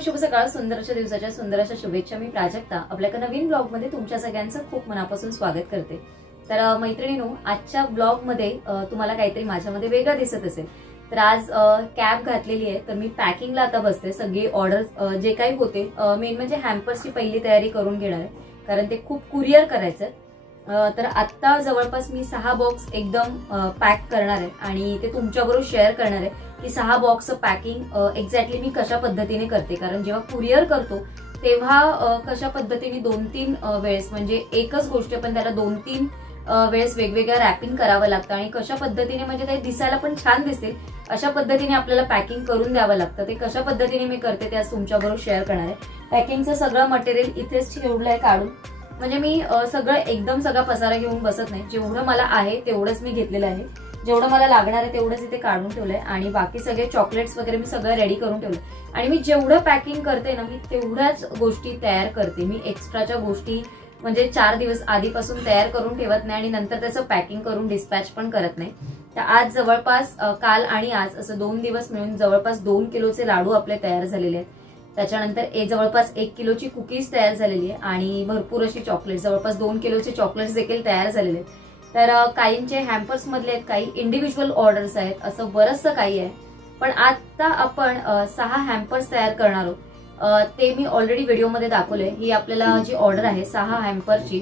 शुभ सकाळ. सुंदर अशा दिवसाच्या सुंदर अशा शुभेच्छा. मी प्राजक्ता आपल्या एका नवीन ब्लॉग मध्ये तुमच्या सगळ्यांचं खूप मनापासून स्वागत करते. तर मैत्रिणींनो, आजच्या ब्लॉग मध्ये तुम्हाला काहीतरी माझ्यामध्ये वेगळं दिसत असेल. तर आज कॅप घातलेली आहे, तर मी पॅकिंगला आता बसते. सगळी ऑर्डर जे काही होते, मेन म्हणजे हॅम्पर्सची पहिली तयारी करून घेणार आहे, कारण ते खूप कुरिअर करायचं. तर आता जवळपास मी 6 बॉक्स एकदम पॅक करणार आहे आणि ते तुमच्याबरोबर शेअर करणार आहे की 6 बॉक्स पॅकिंग एक्झॅक्टली मी कशा पद्धतीने करते. कारण जेव्हा कुरिअर करतो तेव्हा कशा पद्धतीने 2-3 वेळेस, म्हणजे एकच गोष्ट पण त्याला 2-3 वेळेस वेगवेगळं रॅपिंग करावं लागतं आणि कशा पद्धतीने म्हणजे ते दिसायला पण छान दिसतील अशा पद्धतीने आपल्याला पॅकिंग करून द्यावं लागतं. ते कशा पद्धतीने मी करते ते आज तुमच्याबरोबर शेअर करणार आहे. पॅकिंगचं सगळं मटेरियल इथेच ठेवलं आहे काढून, म्हणजे मी सगळं एकदम सगळा पसारा घेऊन बसत नाही. जेवढं मला आहे तेवढंच मी घेतलेलं आहे, जेवढं मला लागणार आहे तेवढंच इथे काढून ठेवलंय आणि बाकी सगळे चॉकलेट्स वगैरे मी सगळं रेडी करून ठेवलं. आणि मी जेवढं पॅकिंग करते ना, मी तेवढ्याच गोष्टी तयार करते. मी एक्स्ट्राच्या गोष्टी म्हणजे 4 दिवस आधीपासून तयार करून ठेवत नाही आणि नंतर त्याचं पॅकिंग करून डिस्पॅच पण करत नाही. तर आज जवळपास काल आणि आज असं 2 दिवस मिळून जवळपास 2 किलोचे लाडू आपले तयार झालेले आहेत. त्याच्यानंतर जवळपास 1 किलोची कुकीज तयार झालेली आहे आणि भरपूर अशी चॉकलेट, जवळपास 2 किलोचे चॉकलेट्स देखील तयार झालेले आहेत. तर काहींचे हॅम्पर्स मधले आहेत, काही इंडिव्हिज्युअल ऑर्डर्स आहेत, असं बरंचसं काही आहे. पण आता आपण 6 हॅम्पर्स तयार करणार आहोत. ते मी ऑलरेडी व्हिडिओमध्ये दाखवले. ही आपल्याला जी ऑर्डर आहे 6 हॅम्परची,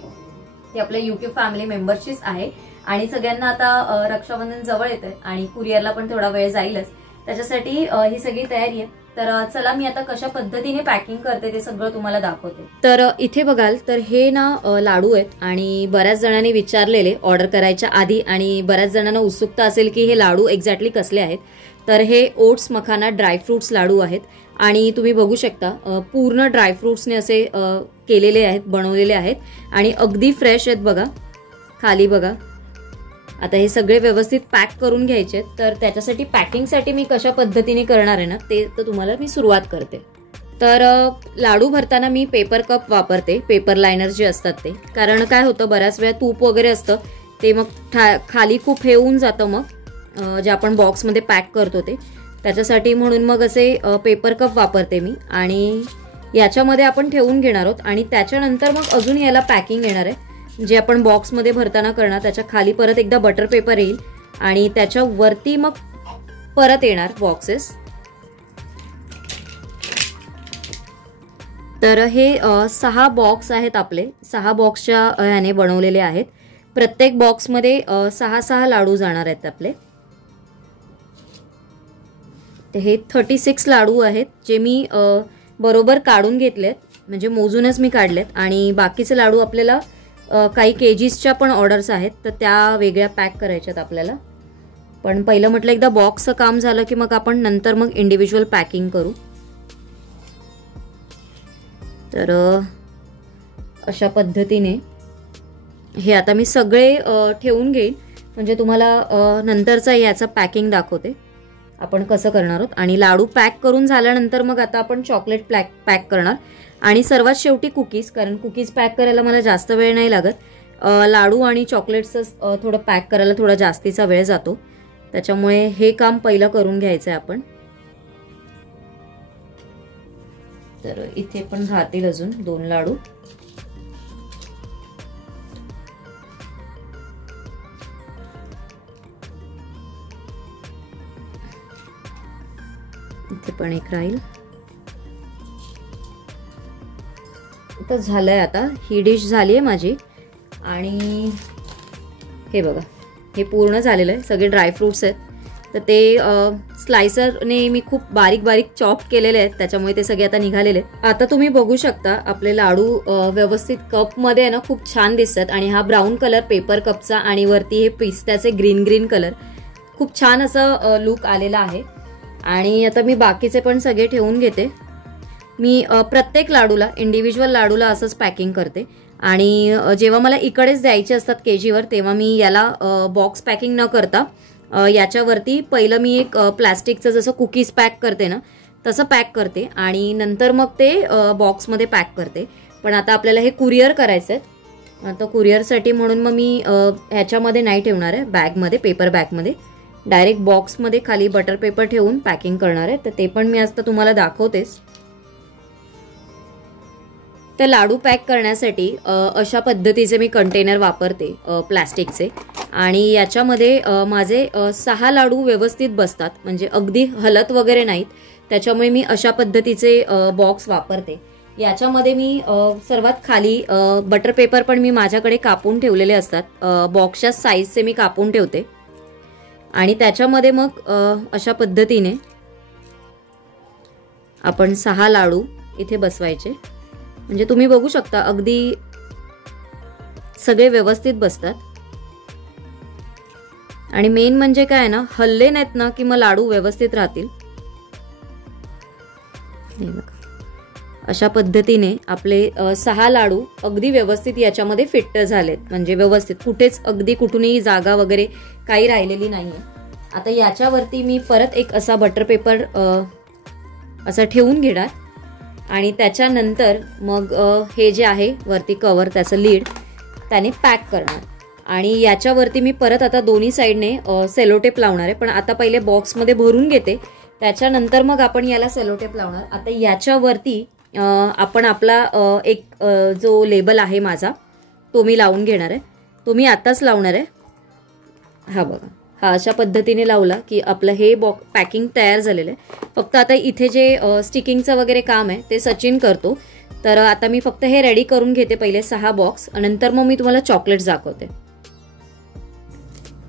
ती आपल्या युट्यूब फॅमिली मेंबर्सचीच आहे आणि सगळ्यांना आता रक्षाबंधन जवळ येतंय आणि कुरिअरला पण थोडा वेळ जाईलच, त्याच्यासाठी ही सगळी तयारी आहे. तर चला मी आता कशा पद्धतीने पॅकिंग करते ते सगळं तुम्हाला दाखवते. तर इथे बघाल तर हे ना लाडू आहेत आणि बऱ्याच जणांनी विचारलेले ऑर्डर करायच्या आधी आणि बऱ्याच जणांना उत्सुकता असेल की हे लाडू एक्झॅक्टली कसले आहेत. तर हे ओट्स मखाना ड्रायफ्रुट्स लाडू आहेत आणि तुम्ही बघू शकता पूर्ण ड्रायफ्रुट्सने असे केलेले आहेत, बनवलेले आहेत आणि अगदी फ्रेश आहेत. बघा खाली बघा. आता हे सगळे व्यवस्थित पॅक करून घ्यायचे. तर त्याच्यासाठी पॅकिंगसाठी मी कशा पद्धतीने करणार आहे ना, ते तर तुम्हाला मी सुरुवात करते. तर लाडू भरताना मी पेपर कप वापरते, पेपर लायनर जे असतात ते. कारण काय होतं, बऱ्याच वेळा तूप वगैरे असतं ते मग खाली खूप हे होऊन जातं, मग जे आपण बॉक्समध्ये पॅक करतो ते. त्याच्यासाठी म्हणून मग असे पेपर कप वापरते मी आणि याच्यामध्ये आपण ठेवून घेणार आहोत आणि त्याच्यानंतर मग अजून याला पॅकिंग येणार आहे. जे आपण बॉक्समध्ये भरताना करणार त्याच्या खाली परत एकदा बटर पेपर येईल आणि त्याच्या वरती मग परत येणार बॉक्सेस. तर हे 6 बॉक्स आहेत आपले, 6 बॉक्सच्या ह्याने बनवलेले आहेत. प्रत्येक बॉक्समध्ये 6 लाडू जाणार आहेत आपले. हे 36 लाडू आहेत जे मी बरोबर काढून घेतलेत, म्हणजे मोजूनच मी काढलेत. आणि बाकीचे लाडू आपल्याला काही केजीसच्या पण ऑर्डर्स आहेत, तर त्या वेगळ्या पॅक करायच्यात आपल्याला. पण पहिलं म्हटलं एकदा बॉक्सचं काम झालं की मग आपण नंतर मग इंडिव्हिज्युअल पॅकिंग करू. तर अशा पद्धतीने हे आता मी सगळे ठेवून घेईन, म्हणजे तुम्हाला नंतरचा याचं पॅकिंग दाखवते आपण कसं करणार आहोत. आणि लाडू पॅक करून झाल्यानंतर मग आता आपण चॉकलेट पॅक करणार आणि सर्वात शेवटी कुकीज. कारण कुकीज पॅक करायला मला जास्त वेळ नाही लागत, लाडू आणि चॉकलेट्सच थोडं पॅक करायला थोडा जास्तीचा वेळ जातो, त्याच्यामुळे हे काम पहिलं करून घ्यायचं आहे आपण. तर इथे पण राहतील अजून 2 लाडू. इथे पण एक राहील. तर झालंय, आता ही डिश झाली आहे माझी. आणि हे बघा, हे पूर्ण झालेलं आहे. सगळे ड्रायफ्रुट्स आहेत, तर ते स्लायसरने मी खूप बारीक बारीक चॉप केलेले आहेत, त्याच्यामुळे ते सगळे आता निघालेले आहेत. आता तुम्ही बघू शकता आपले लाडू व्यवस्थित कपमध्ये आहे ना, खूप छान दिसतात. आणि हा ब्राऊन कलर पेपर कपचा आणि वरती हे पिस्त्याचे ग्रीन कलर, खूप छान असं लुक आलेला आहे. आणि आता मी बाकीचे पण सगळे ठेवून घेते. मी प्रत्येक लाडूला, इंडिव्हिज्युअल लाडूला असंच पॅकिंग करते. आणि जेव्हा मला इकडेच द्यायचे असतात केजीवर, तेव्हा मी याला बॉक्स पॅकिंग न करता याच्यावरती पहिलं मी एक प्लॅस्टिकचं जसं कुकीज पॅक करते ना तसं पॅक करते आणि नंतर मग ते बॉक्समध्ये पॅक करते. पण आता आपल्याला हे कुरिअर करायचं आहे, आता कुरिअरसाठी म्हणून मग मी ह्याच्यामध्ये नाही ठेवणार आहे, बॅगमध्ये, पेपर बॅगमध्ये. डायरेक्ट बॉक्समध्ये खाली बटर पेपर ठेवून पॅकिंग करणार आहे. तर ते पण मी आज तुम्हाला दाखवतेच. तर लाडू पॅक करण्यासाठी अशा पद्धतीचे मी कंटेनर वापरते प्लॅस्टिकचे, आणि याच्यामध्ये माझे 6 लाडू व्यवस्थित बसतात, म्हणजे अगदी हलत वगैरे नाहीत. त्याच्यामुळे मी अशा पद्धतीचे बॉक्स वापरते. याच्यामध्ये मी सर्वात खाली बटर पेपर पण मी माझ्याकडे कापून ठेवलेले असतात, बॉक्सच्या साईजचे मी कापून ठेवते. आणि त्याच्यामध्ये मग अशा पद्धतीने आपण 6 लाडू इथे बसवायचे. म्हणजे तुम्ही बघू शकता अगदी सगळे व्यवस्थित बसतात. आणि मेन म्हणजे काय ना, हल्ले नाहीत ना की मग लाडू व्यवस्थित राहतील. हे बघा, अशा पद्धतीने आपले 6 लाडू अगदी व्यवस्थित याच्यामध्ये फिट झालेत, म्हणजे व्यवस्थित कुठेच अगदी कुठूनही जागा वगैरे काही राहिलेली नाहीये. आता याच्यावरती मी परत एक असा बटर पेपर असा ठेवून घेणार, आणि त्याच्यानंतर मग हे जे आहे वरती कवर, त्याचं लीड त्याने पॅक करणार. आणि याच्यावरती मी परत आता दोन्ही साईडने सेलोटेप लावणार आहे. पण आता पहिले बॉक्समध्ये भरून घेते, त्याच्यानंतर मग आपण याला सेलोटेप लावणार. आता याच्यावरती आपण आपला एक जो लेबल आहे माझा तो मी लावून घेणार आहे. तो मी आताच लावणार आहे. हा बघा, हा अशा पद्धतीने लावला की आपलं हे पॅकिंग तयार झालेलं आहे. फक्त आता इथे जे स्टिकिंगचं वगैरे काम आहे ते सचिन करतो. तर आता मी फक्त हे रेडी करून घेते पहिले 6 बॉक्स, नंतर मग मी तुम्हाला चॉकलेट्स दाखवते.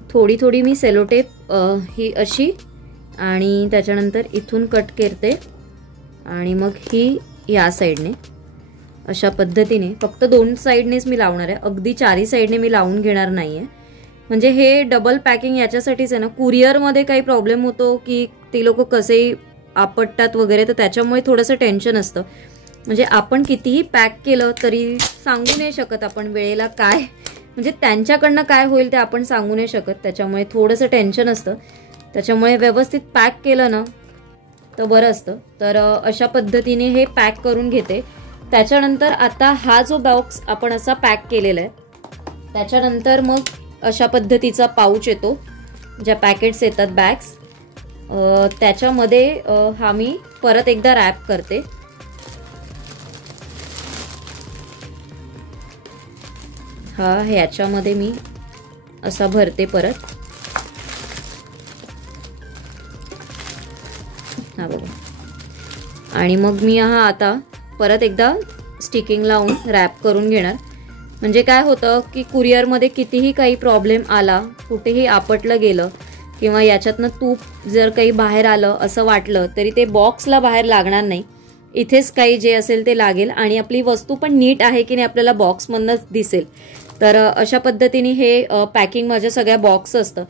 थोडी थोडी मी सेलोटेप ही अशी, आणि त्याच्यानंतर इथून कट करते, आणि मग ही या साईडने अशा पद्धतीने फक्त 2 साईडनेच मी लावणार आहे. अगदी 4ही साईडने मी लावून घेणार नाहीये. म्हणजे हे डबल पॅकिंग याच्यासाठीच आहे ना, कुरिअरमध्ये काही प्रॉब्लेम होतो की ते लोक कसेही आपटतात वगैरे, तर त्याच्यामुळे थोडंसं टेन्शन असतं. म्हणजे आपण कितीही पॅक केलं तरी सांगू नाही शकत आपण वेळेला काय, म्हणजे त्यांच्याकडनं काय होईल ते आपण सांगू नाही शकत. त्याच्यामुळे थोडंसं टेन्शन असतं. त्याच्यामुळे व्यवस्थित पॅक केलं ना तर बरं असतं. तर अशा पद्धतीने हे पॅक करून घेते. त्याच्यानंतर आता हा जो बॉक्स आपण असा पॅक केलेला आहे, त्याच्यानंतर मग अशा पद्धतीचा पाऊच येतो, ज्या पॅकेट्स येतात बॅग्स, त्याच्यामध्ये हा मी परत एकदा रॅप करते. हा ह्याच्यामध्ये मी असा भरते परत. हा बघा, आणि मग मी हा आता परत एकदा स्टिकिंग लावून रॅप करून घेणार. म्हणजे काय होतं की कुरिअरमध्ये कितीही काही प्रॉब्लेम आला, कुठेही आपटलं गेलं किंवा याच्यातनं तूप जर काही बाहेर आलं असं वाटलं तरी ते बॉक्सला बाहेर लागणार नाही. इथेच काही जे असेल ते लागेल, आणि आपली वस्तू पण नीट आहे की नाही आपल्याला बॉक्समधनंच दिसेल. तर अशा पद्धतीने हे पॅकिंग माझ्या सगळ्या बॉक्स असतं.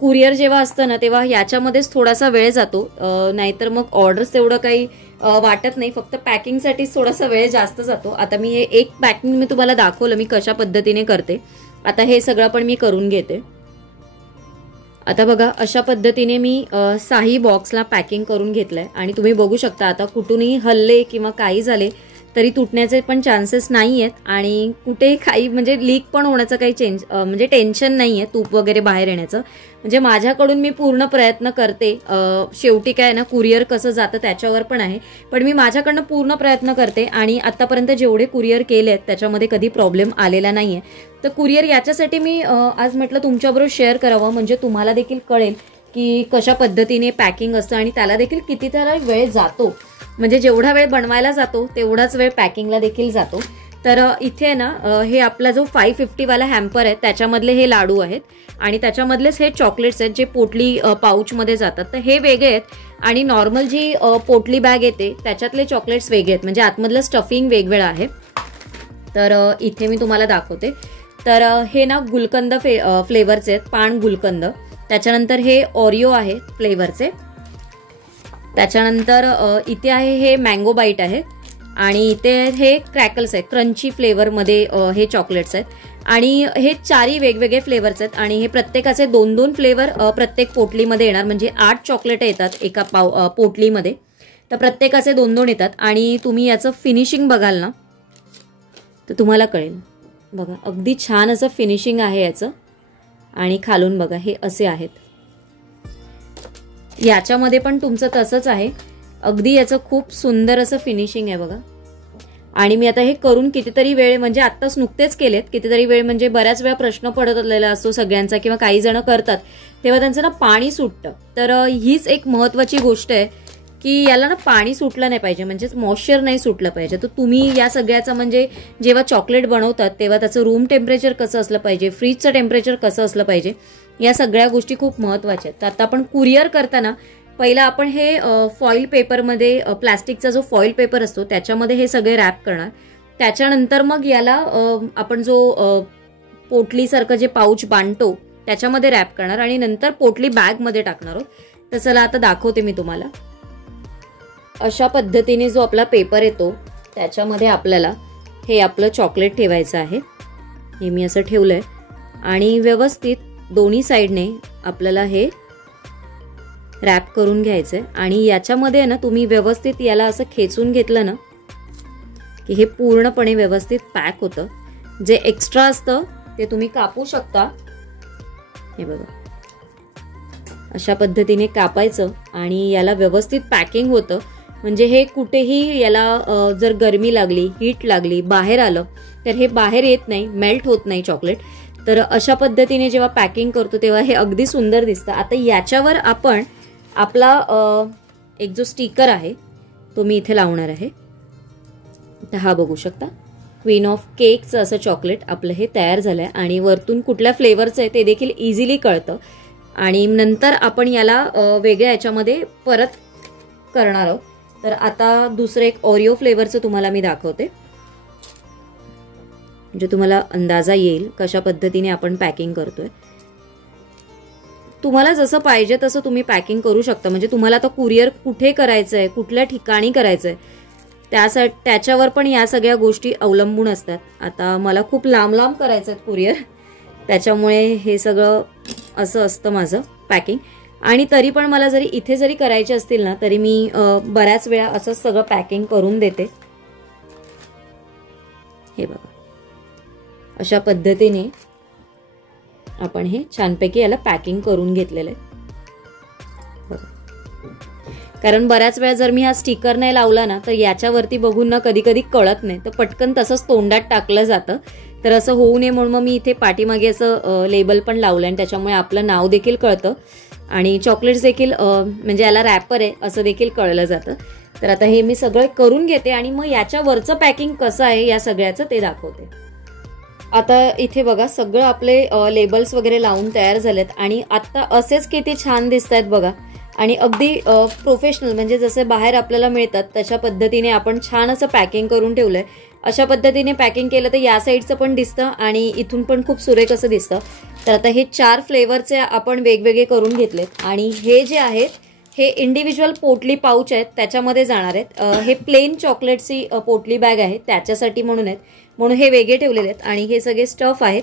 कुरिअर जेव्हा असतं ना तेव्हा याच्यामध्येच थोडासा वेळ जातो, नाहीतर मग ऑर्डर्स तेवढं काही वाटत नाही, फक्त पॅकिंगसाठीच थोडासा वेळ जास्त जातो. आता मी हे एक पॅकिंग मी तुम्हाला दाखवलं मी कशा पद्धतीने करते. आता हे सगळं पण मी करून घेते. आता बघा, अशा पद्धतीने मी 6 बॉक्सला पॅकिंग करून घेतलंय, आणि तुम्ही बघू शकता आता कुठूनही हल्ले किंवा काही झाले तरी तुटण्याचे पण चान्सेस नाही आहेत, आणि कुठे काही म्हणजे लीक पण होण्याचं काही म्हणजे टेन्शन नाही आहे तूप वगैरे बाहेर येण्याचं. म्हणजे माझ्याकडून मी पूर्ण प्रयत्न करते. शेवटी काय ना, कुरिअर कसं जातं त्याच्यावर पण आहे, पण मी माझ्याकडनं पूर्ण प्रयत्न करते. आणि आतापर्यंत जेवढे कुरिअर केले आहेत त्याच्यामध्ये कधी प्रॉब्लेम आलेला नाही आहे. तर कुरिअर याच्यासाठी मी आज म्हटलं तुमच्याबरोबर शेअर करावं, म्हणजे तुम्हाला देखील कळेल की कशा पद्धतीने पॅकिंग असतं, आणि त्याला देखील किती तरी वेळ जातो. म्हणजे जेवढा वेळ बनवायला जातो तेवढाच वेळ पॅकिंगला देखील जातो. तर इथे ना हे आपला जो 550 वाला हॅम्पर आहे त्याच्यामधले हे लाडू आहेत, आणि त्याच्यामधलेच हे चॉकलेट्स आहेत जे पोटली पाऊचमध्ये जातात. तर हे वेगळे आहेत, आणि नॉर्मल जी पोटली बॅग येते त्याच्यातले चॉकलेट्स वेगळे आहेत, म्हणजे आतमधलं स्टफिंग वेगवेगळं आहे. तर इथे मी तुम्हाला दाखवते. तर हे ना गुलकंद फ्लेवरचे आहेत, पान गुलकंद. त्याच्यानंतर हे ओरिओ आहे फ्लेवरचे. त्याच्यानंतर इथे आहे हे मँगो बाईट आहे, आणि इथे हे क्रॅकल्स आहेत, क्रंची फ्लेवरमध्ये हे चॉकलेट्स आहेत. आणि हे 4ही वेगवेगळे फ्लेवर्स आहेत, आणि हे प्रत्येकाचे 2-2 फ्लेवर प्रत्येक पोटलीमध्ये येणार. म्हणजे 8 चॉकलेट येतात एका पोटलीमध्ये, तर प्रत्येकाचे 2-2 येतात. आणि तुम्ही याचं फिनिशिंग बघाल ना तर तुम्हाला कळेल. बघा, अगदी छान असं फिनिशिंग आहे याचं. आणि खालून बघा हे असे आहेत. याच्यामध्ये पण तुमचं तसंच आहे, अगदी याचं खूप सुंदर असं फिनिशिंग आहे बघा. आणि मी आता हे करून कितीतरी वेळ, म्हणजे आत्ताच नुकतेच केलेत, कितीतरी वेळ म्हणजे बऱ्याच वेळा प्रश्न पडत असतो सगळ्यांचा, किंवा काही जण करतात तेव्हा त्यांचं ना पाणी सुटतं. तर हीच एक महत्वाची गोष्ट आहे की याला ना पाणी सुटलं नाही पाहिजे, म्हणजेच मॉइश्चर नाही सुटलं पाहिजे. तर तुम्ही या सगळ्याचा म्हणजे जेव्हा चॉकलेट बनवतात तेव्हा त्याचं रूम टेम्परेचर कसं असलं पाहिजे, फ्रीजचं टेम्परेचर कसं असलं पाहिजे, या सगळ्या गोष्टी खूप महत्त्वाच्या आहेत. तर आता आपण कुरिअर करताना पहिला आपण हे फॉईल पेपरमध्ये, प्लास्टिकचा जो फॉईल पेपर असतो त्याच्यामध्ये हे सगळे रॅप करणार. त्याच्यानंतर मग याला आपण जो पोटलीसारखं जे पाऊच बांधतो त्याच्यामध्ये रॅप करणार आणि नंतर पोटली बॅगमध्ये टाकणार आहोत. तर चला आता दाखवते मी तुम्हाला. अशा पद्धतीने जो आपला पेपर येतो त्याच्यामध्ये आपल्याला हे आपलं चॉकलेट ठेवायचं आहे. हे मी असं ठेवलंय आणि व्यवस्थित दोन्ही साईडने आपल्याला हे रॅप करून घ्यायचंय. आणि याच्यामध्ये ना तुम्ही व्यवस्थित याला असं खेचून घेतलं ना की हे पूर्णपणे व्यवस्थित पॅक होतं. जे एक्स्ट्रा असतं ते तुम्ही कापू शकता. हे बघा, अशा पद्धतीने कापायचं आणि याला व्यवस्थित पॅकिंग होतं. म्हणजे हे कुठेही याला जर गरमी लागली, हीट लागली, बाहेर आलं तर हे बाहेर येत नाही, मेल्ट होत नाही चॉकलेट. तर अशा पद्धतीने जेव्हा पॅकिंग करतो तेव्हा हे अगदी सुंदर दिसतं. आता याच्यावर आपण आपला एक जो स्टिकर आहे तो मी इथे लावणार आहे. तर हा बघू शकता, क्वीन ऑफ केकचं असं चॉकलेट आपलं हे तयार झालंय आणि वरतून कुठल्या फ्लेवरचं आहे ते देखील इझिली कळतं. आणि नंतर आपण याला वेगळ्या याच्यामध्ये परत करणार आहोत. तर आता दुसरं एक ओरिओ फ्लेवरचं तुम्हाला मी दाखवते, म्हणजे तुम्हाला अंदाजा येईल कशा पद्धतीने आपण पॅकिंग करतोय. तुम्हाला जसं पाहिजे तसं तुम्ही पॅकिंग करू शकता. म्हणजे तुम्हाला आता कुरिअर कुठे करायचंय, कुठल्या ठिकाणी करायचंय त्याच्यावर पण या सगळ्या गोष्टी अवलंबून असतात. आता मला खूप लांब लांब करायचं आहे कुरिअर, त्याच्यामुळे हे सगळं असं असतं माझं पॅकिंग. आणि तरी पण मला जरी इथे जरी करायचे असतील ना तरी मी बऱ्याच वेळा असं सगळं पॅकिंग करून देते. हे बघा, अशा पद्धतीने आपण हे छानपैकी याला पॅकिंग करून घेतलेलं आहे. कारण बऱ्याच वेळा जर मी हा स्टिकर नाही लावला ना तर याच्यावरती बघून ना कधी कधी कळत नाही, तर पटकन तसंच तोंडात टाकलं जातं. तर असं होऊ नये म्हणून मग मी इथे पाठीमागे असं लेबल पण लावलं आणि त्याच्यामुळे आपलं नाव देखील कळतं आणि चॉकलेट्स देखील म्हणजे याला रॅपर आहे असं देखील कळलं जातं. तर आता हे मी सगळं करून घेते आणि मग याच्यावरचं पॅकिंग कसं आहे या सगळ्याचं ते दाखवते. आता इथे बघा, सगळं आपले लेबल्स वगैरे लावून तयार झालेत आणि आता असेच किती छान दिसत आहेत बघा. आणि अगदी प्रोफेशनल, म्हणजे जसे बाहेर आपल्याला मिळतात तशा पद्धतीने आपण छान असं पॅकिंग करून ठेवलंय. अशा पद्धतीने पॅकिंग केलं तर या साईडचं पण दिसतं आणि इथून पण खूप सुरेख असं दिसतं. तर आता हे 4 फ्लेवरचे आपण वेगवेगळे करून घेतलेत आणि हे जे आहेत हे इंडिव्हिज्युअल पोटली पाऊच आहेत त्याच्यामध्ये जाणार आहेत. हे प्लेन चॉकलेटची पोटली बॅग आहे त्याच्यासाठी म्हणून आहेत, म्हणून हे वेगळे ठेवलेले आहेत. आणि हे सगळे स्टफ आहेत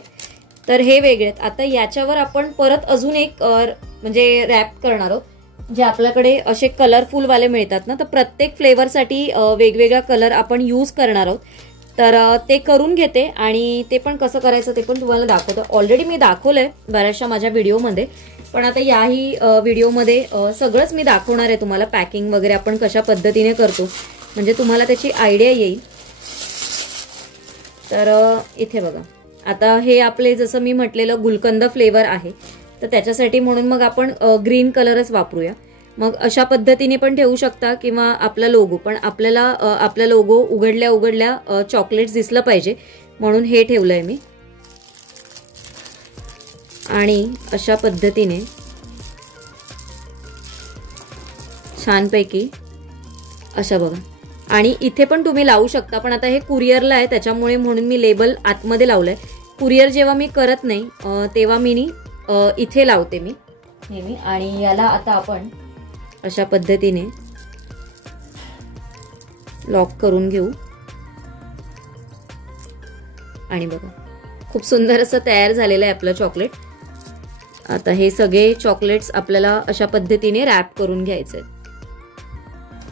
तर हे वेगळे आहेत. आता याच्यावर आपण परत अजून एक म्हणजे रॅप करणार आहोत. जे आपल्याकडे असे कलरफुल वाले मिळतात ना, तर प्रत्येक फ्लेवरसाठी वेगवेगळा कलर आपण यूज करणार आहोत. तर ते करून घेते आणि ते पण कसं करायचं ते पण तुम्हाला दाखवतो. ऑलरेडी मी दाखवलंय बऱ्याचशा माझ्या व्हिडिओमध्ये, पण आता याही व्हिडिओमध्ये सगळंच मी दाखवणार आहे तुम्हाला. पॅकिंग वगैरे आपण कशा पद्धतीने करतो म्हणजे तुम्हाला त्याची आयडिया येईल. तर इथे बघा, आता हे आपले जसं मी म्हटलेलं गुलकंद फ्लेवर आहे तर त्याच्यासाठी म्हणून मग आपण ग्रीन कलरच वापरूया. मग अशा पद्धतीने पण ठेवू शकता किंवा आपला लोगो, पण आपल्याला आपला लोगो उघडल्या उघडल्या चॉकलेट्स दिसलं पाहिजे म्हणून हे ठेवलंय मी. आणि अशा पद्धतीने छानपैकी अशा बघा. आणि इथे पण तुम्ही लावू शकता, पण आता हे कुरिअरला आहे त्याच्यामुळे म्हणून मी लेबल आतमध्ये लावलंय. कुरिअर जेव्हा मी करत नाही तेव्हा मी इथे लावते मी नेहमी. आणि याला आता आपण अशा पद्धतीने लॉक करून घेऊ. आणि बघा, खूप सुंदर असं तयार झालेलं आहे आपलं चॉकलेट. आता हे सगळे चॉकलेट्स आपल्याला अशा पद्धतीने रॅप करून घ्यायचे.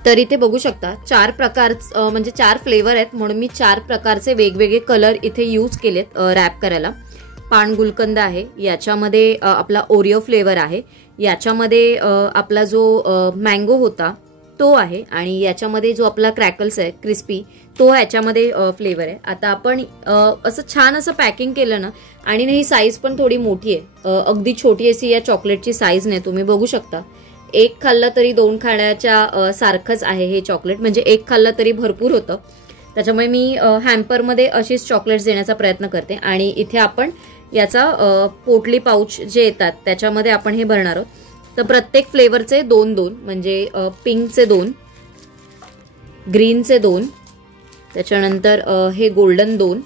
तर इथे बघू शकता 4 प्रकार म्हणजे 4 फ्लेवर आहेत म्हणून मी 4 प्रकारचे वेगवेगळे कलर इथे यूज केलेत रॅप करायला. पान गुलकंद आहे, याच्यामध्ये आपला ओरिओ फ्लेवर आहे, याच्यामध्ये आपला जो मँगो होता तो आहे आणि याच्यामध्ये जो आपला क्रॅकल्स आहे क्रिस्पी तो ह्याच्यामध्ये फ्लेवर आहे. आता आपण असं छान असं पॅकिंग केलं ना, आणि ही साईज पण थोडी मोठी आहे, अगदी छोटी अशी या चॉकलेटची साईज नाही, तुम्ही बघू शकता. एक खाल्लं तरी 2 खाण्याच्या सारखंच आहे हे चॉकलेट, म्हणजे एक खाल्लं तरी भरपूर होतं. त्याच्यामुळे मी हॅम्परमध्ये अशीच चॉकलेट्स देण्याचा प्रयत्न करते. आणि इथे आपण याचा पोटली पाऊच जे येतात त्याच्यामध्ये आपण हे भरणार आहोत. तर प्रत्येक फ्लेवरचे 2-2, म्हणजे पिंकचे 2, ग्रीनचे 2, त्याच्यानंतर हे गोल्डन 2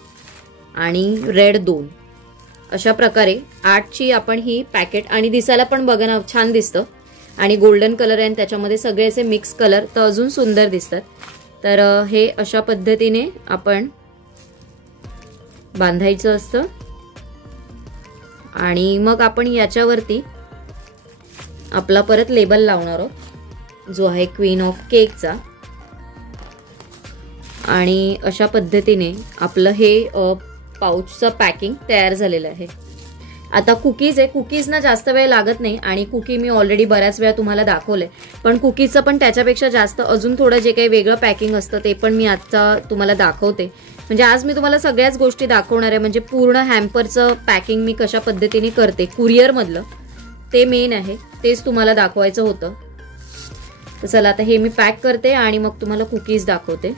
आणि रेड 2, अशा प्रकारे 8ची आपण ही पॅकेट. आणि दिसायला पण बघा ना छान दिसतं, आणि गोल्डन कलर आहे आणि त्याच्यामध्ये सगळे असे मिक्स कलर तर अजून सुंदर दिसतात. तर हे अशा पद्धतीने आपण बांधायचं असतं. आणि मग आपण याच्यावरती आपला परत लेबल लावणार आहोत, जो आहे क्वीन ऑफ केकचा. आणि अशा पद्धतीने आपलं हे पाऊचचं पॅकिंग तयार झालेलं आहे. आता कुकीज आहे, कुकीजना जास्त वेळ लागत नाही आणि कुकी मी ऑलरेडी बऱ्याच वेळा तुम्हाला दाखवलंय, पण कुकीजचं पण त्याच्यापेक्षा जास्त अजून थोडं जे काही वेगळं पॅकिंग असतं ते पण मी आता तुम्हाला दाखवते. म्हणजे आज मी तुम्हाला सगळ्याच गोष्टी दाखवणार आहे, म्हणजे पूर्ण हॅम्परचं पॅकिंग मी कशा पद्धतीने करते, कुरिअरमधलं ते मेन आहे, तेच तुम्हाला दाखवायचं होतं. तर चला आता हे मी पॅक करते आणि मग तुम्हाला कुकीज दाखवते.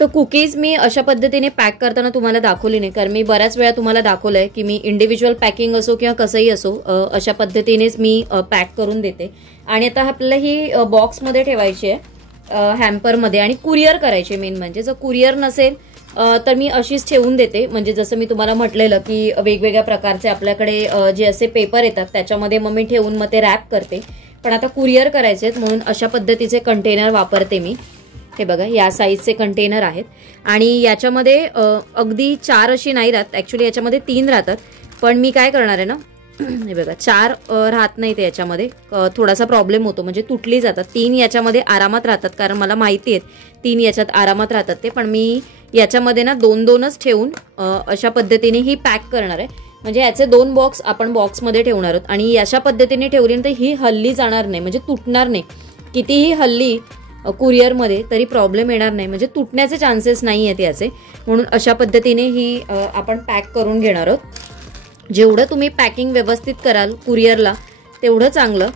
तर कुकीज मी अशा पद्धतीने पॅक करताना तुम्हाला दाखवली नाही, कारण मी बऱ्याच वेळा तुम्हाला दाखवलंय की मी इंडिव्हिज्युअल पॅकिंग असो किंवा कसंही असो अशा पद्धतीनेच मी पॅक करून देते. आणि आता आपल्याला ही बॉक्समध्ये ठेवायची आहे हॅम्परमध्ये, आणि कुरिअर करायचे. मेन म्हणजे जर कुरिअर नसेल तर मी अशीच ठेवून देते. म्हणजे जसं मी तुम्हाला म्हटलेलं की वेगवेगळ्या प्रकारचे आपल्याकडे जे असे पेपर येतात त्याच्यामध्ये मग मी ठेवून मग ते रॅप करते. पण आता कुरिअर करायचे आहेत म्हणून अशा पद्धतीचे कंटेनर वापरते मी. हे बघा या साईजचे कंटेनर आहेत आणि याच्यामध्ये अगदी 4 अशी नाही राहत, ॲक्च्युली याच्यामध्ये 3 राहतात. पण मी काय करणार आहे ना, हे बघा 4 राहत नाही ते, याच्यामध्ये थोडासा प्रॉब्लेम होतो, म्हणजे तुटली जातात. 3 याच्यामध्ये आरामात राहतात, कारण मला माहिती आहे 3 याच्यात आरामात राहतात ते. पण मी याच्यामध्ये ना 2-2च ठेवून अशा पद्धतीने ही पॅक करणार आहे. म्हणजे याचे 2 बॉक्स आपण बॉक्समध्ये ठेवणार आहोत आणि अशा पद्धतीने ठेवली तर ही हल्ली जाणार नाही, म्हणजे तुटणार नाही. कितीही हल्ली कुरिअरमध्ये तरी प्रॉब्लेम येणार नाही, म्हणजे तुटण्याचे चान्सेस नाही आहेत याचे. म्हणून अशा पद्धतीने ही आपण पॅक करून घेणार आहोत. जेवढं तुम्ही पॅकिंग व्यवस्थित कराल कुरिअरला तेवढं चांगलं,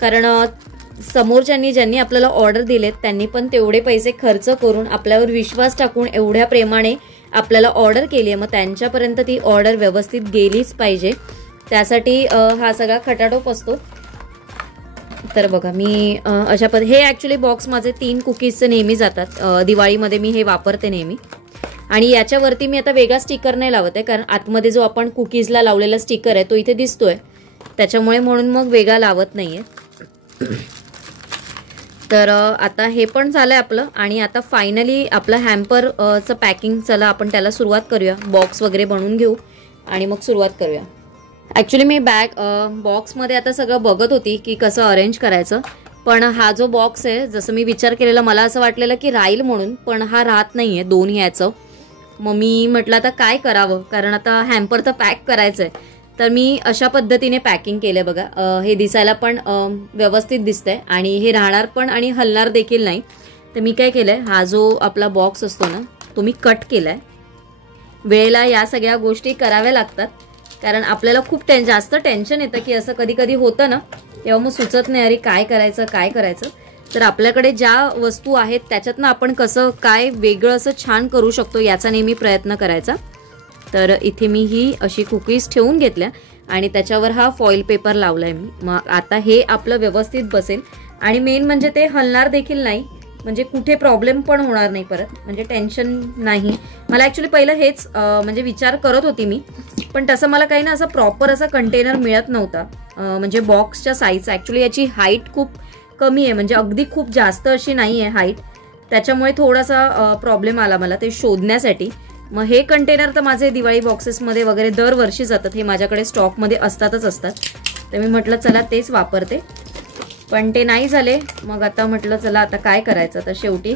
कारण समोरच्यांनी ज्यांनी आपल्याला ऑर्डर दिलेत त्यांनी पण तेवढे पैसे खर्च करून आपल्यावर विश्वास टाकून एवढ्या प्रेमाने आपल्याला ऑर्डर केली आहे, मग त्यांच्यापर्यंत ती ऑर्डर व्यवस्थित गेलीच पाहिजे. त्यासाठी हा सगळा खटाटोप असतो. तर बघा मी अशा हे ॲक्च्युली बॉक्स माझे 3 कुकीजचे नेहमी जातात. दिवाळीमध्ये मी हे वापरते नेहमी. आणि याच्यावरती मी आता वेगळा स्टिकर नाही लावत आहे, कारण आतमध्ये जो आपण कुकीजला लावलेला स्टिकर आहे तो इथे दिसतोय, त्याच्यामुळे म्हणून मग वेगळा लावत नाहीये. तर आता हे पण झालंय आपलं. आणि आता फायनली आपलं हॅम्परचं पॅकिंग, चला आपण त्याला सुरुवात करूया. बॉक्स वगैरे बनवून घेऊ आणि मग सुरुवात करूया. ॲक्च्युली मी बॉक्समध्ये आता सगळं बघत होती की कसं अरेंज करायचं, पण हा जो बॉक्स आहे जसं मी विचार केलेला, मला असं वाटलेलं की राहील म्हणून, पण हा राहत नाही आहे 2 ह्याचं. मग मी म्हटलं आता काय करावं, कारण आता हॅम्पर तर पॅक करायचं आहे. तर मी अशा पद्धतीने पॅकिंग केलं. बघा हे दिसायला पण व्यवस्थित दिसतंय आणि हे राहणार पण आणि हलणार देखील नाही. तर मी काय केलंय, हा जो आपला बॉक्स असतो ना तो मी कट केलाय. वेळेला या सगळ्या गोष्टी कराव्या लागतात, कारण आपल्याला खूप जास्त टेन्शन येतं की असं कधी कधी होतं ना, तेव्हा मग सुचत नाही अरे काय करायचं. तर आपल्याकडे ज्या वस्तू आहेत त्याच्यातनं आपण कसं काय वेगळं असं छान करू शकतो याचा नेहमी प्रयत्न करायचा. तर इथे मी ही अशी कुकीज ठेवून घेतल्या आणि त्याच्यावर हा फॉईल पेपर लावलाय मी. मग आता हे आपलं व्यवस्थित बसेल आणि मेन म्हणजे ते हलणार देखील नाही, म्हणजे कुठे प्रॉब्लेम पण होणार नाही परत, म्हणजे टेन्शन नाही. मला ॲक्च्युली पहिलं हेच म्हणजे विचार करत होती मी, पण तसं मला काही ना असं प्रॉपर असा कंटेनर मिळत नव्हता. म्हणजे बॉक्सच्या साईज ॲक्च्युली याची हाईट खूप कमी आहे, म्हणजे अगदी खूप जास्त अशी नाही आहे हाईट, त्याच्यामुळे थोडासा प्रॉब्लेम आला मला ते शोधण्यासाठी. मग हे कंटेनर तर माझे दिवाळी बॉक्सेसमध्ये वगैरे दरवर्षी जातात, हे माझ्याकडे स्टॉकमध्ये असतातच असतात. तर मी म्हटलं चला तेच वापरते. पण ते नाही झाले. मग आता म्हटलं चला आता काय करायचं, तर शेवटी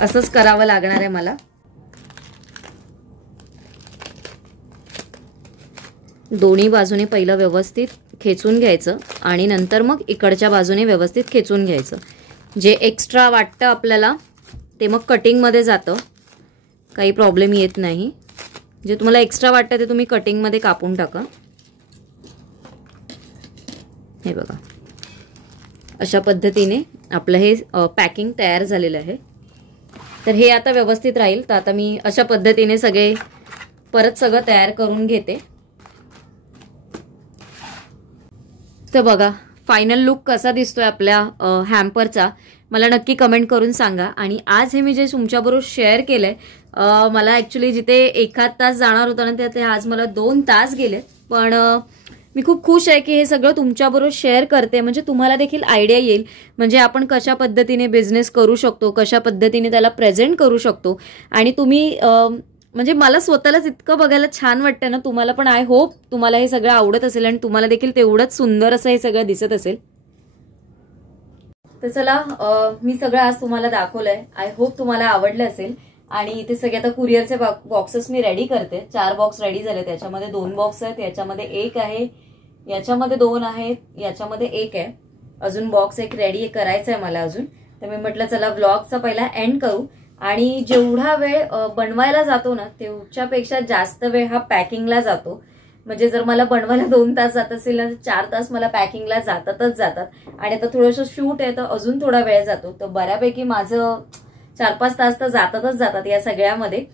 असंच करावं लागणार आहे मला. दोन्ही बाजूने पहिलं व्यवस्थित खेचून घ्यायचं आणि नंतर मग इकडच्या बाजूने व्यवस्थित खेचून घ्यायचं. जे एक्स्ट्रा वाटतं आपल्याला ते मग कटिंगमध्ये जातं, काही प्रॉब्लेम येत नाही. जे तुम्हाला एक्स्ट्रा वाटतं ते तुम्ही कटिंगमध्ये कापून टाका. हे बघा, अशा पद्धतीने आपलं हे पॅकिंग तयार झालेलं आहे. तर हे आता व्यवस्थित राहील. तर आता मी अशा पद्धतीने परत सगळं तयार करून घेते. तर बघा फायनल लुक कसा दिसतोय आपल्या हॅम्परचा, मला नक्की कमेंट करून सांगा. आणि आज हे मी जे तुमच्याबरोबर शेअर केलंय, मला ऍक्च्युली जिथे 1 तास जाणार होता ना ते आज मला 2 तास गेले. पण मी खूप खुश आहे की हे सगळं तुमच्याबरोबर शेअर करते, म्हणजे तुम्हाला देखील आयडिया येईल, म्हणजे आपण कशा पद्धतीने बिझनेस करू शकतो, कशा पद्धतीने त्याला प्रेझेंट करू शकतो. आणि तुम्ही म्हणजे मला स्वतःलाच इतकं बघायला छान वाटतं ना. तुम्हाला पण आय होप तुम्हाला हे सगळं आवडत असेल आणि तुम्हाला देखील तेवढंच सुंदर असं हे सगळं दिसत असेल. तर चला, मी सगळं आज तुम्हाला दाखवलंय. आय होप तुम्हाला आवडलं असेल. आणि इथे सगळे आता कुरिअरचे बॉक्सेस मी रेडी करते. 4 बॉक्स रेडी झाले, त्याच्यामध्ये 2 बॉक्स आहेत, याच्यामध्ये 1 आहे, याच्यामध्ये 2 आहेत, याच्यामध्ये 1 आहे. अजून बॉक्स एक रेडी करायचा आहे मला अजून. तर मी म्हटलं चला व्लॉगचा पहिला एंड करू. आणि जेवढा वेळ बनवायला जातो ना तेवढ्यापेक्षा जास्त वेळ हा पॅकिंगला जातो. म्हणजे जर मला बनवायला 2 तास जात असेल ना, 4 तास मला पॅकिंगला जातातच जातात. आणि आता थोडंसं शूट आहे तर अजून थोडा वेळ जातो. तर बऱ्यापैकी माझं 4-5 तास तर जातातच जातात या सगळ्यामध्ये.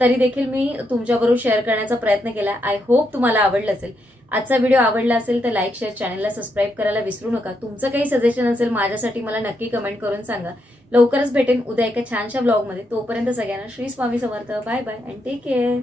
तरी देखील मी तुमच्याबरोबर शेअर करण्याचा प्रयत्न केला. आय होप तुम्हाला आवडलं असेल. आजचा व्हिडिओ आवडला असेल तर लाईक, शेअर, चॅनलला सबस्क्राईब करायला विसरू नका. तुमचं काही सजेशन असेल माझ्यासाठी मला नक्की कमेंट करून सांगा. लवकरच भेटेन उद्या एका छानशा ब्लॉगमध्ये. तोपर्यंत सगळ्यांना Shri Swami Samarth. Bye bye and take care.